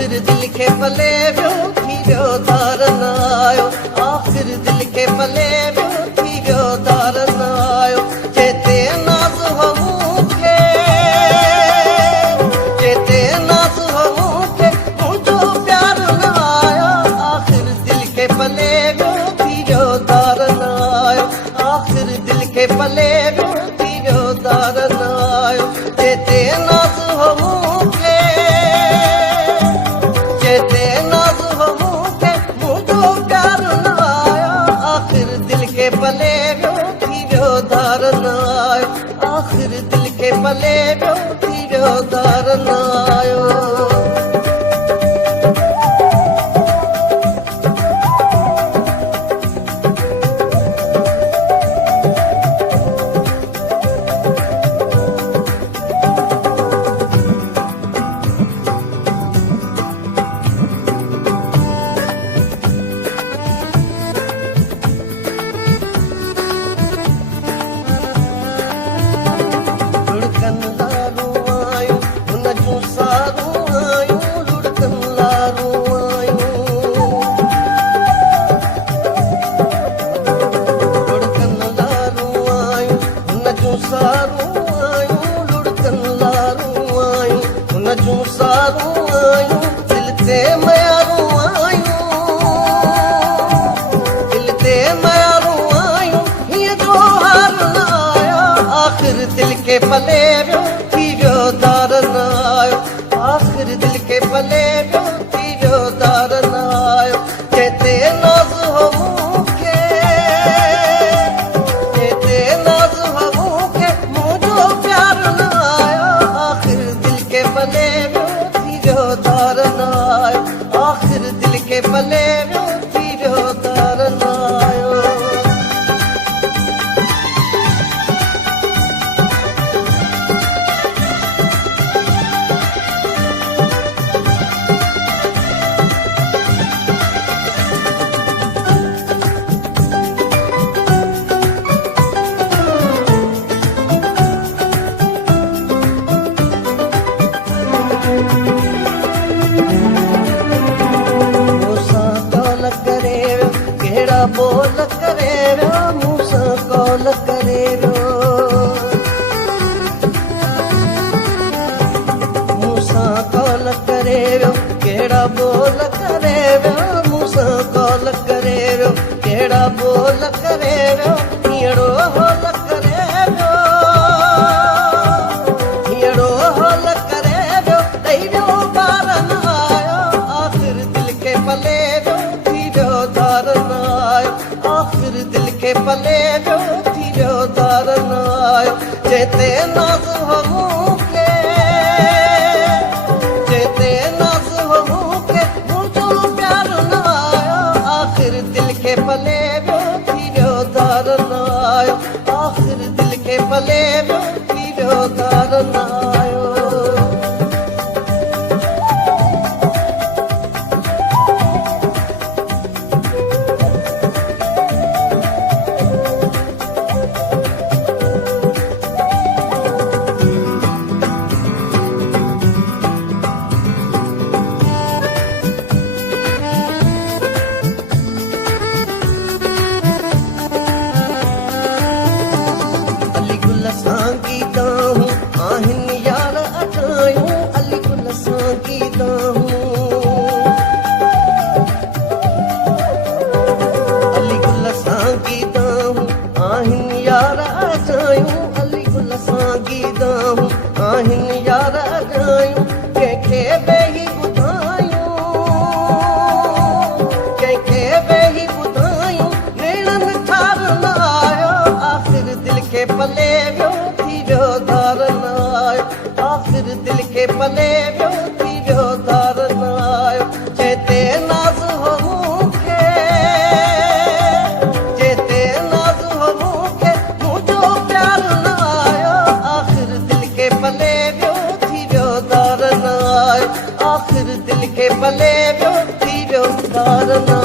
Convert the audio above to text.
आखिर दिल के पले वियो थी वियो दार न आयो, आखिर दिल के पले वियो थी वियो दार न आयो। चेते नाज़ हो मूंखे, चेते नाज़ हो मूंखे, मुंहिंजो प्यार न आयो, आखिर दिल के पले वियो थी वियो दार न आयो, आखिर दिल के पले वियो थी वियो दार न आयो। चेते नाज़ हो मूंखे, चेते नाज़ हो मूंखे, मुंहिंजो प्यार न आयो, आखिर दिल के पले वियो थी वियो दार न आयो, आखिर दिल के पले वियो थी वियो दार न आयो। आखिर दिल के पले वियो थी वियो दार न आयो, आखिर दिल के पले वियो थी वियो दार न आयो। चेते नाज़ हो मूंखे, चेते नाज़ हो मूंखे, मुंहिंजो प्यार न आयो, आखिर दिल के पले वियो थी वियो दार न आयो, आखिर दिल के पले वियो थी वियो दार न आयो। बोल करे वियो मूंसां कॉल करे वियो, मूंसां कॉल करे वियो, कहिड़ा बोल करे वियो, मूंसां कॉल करे वियो, कहिड़ा बोल करे वियो, हीअड़ो होल करे वियो, हीअड़ो होल करे वियो, ॾेई वियो ॿार न आयो, आखिर दिल के पले वियो थी वियो दार न आयो, आखिर दिल के पले वियो थी वियो दार न आयो। चेते नाज़ हो मूंखे, चेते नाज़ हो मूंखे, मुंहिंजो प्यार न आयो, आखिर दिल के पले वियो थी वियो दार न आयो, आखिर दिल के पले वियो थी वियो दार न आयो। पले वियो थी वियो दार न आयो, आखिर दिल के पले वियो थी वियो दार न आयो। चेते नाज़ हो मूंखे, चेते नाज़ हो मूंखे, मुंहिंजो प्यार न आयो, आखिर दिल के पले वियो थी वियो दार न आयो, आखिर दिल के पले वियो थी वियो दार न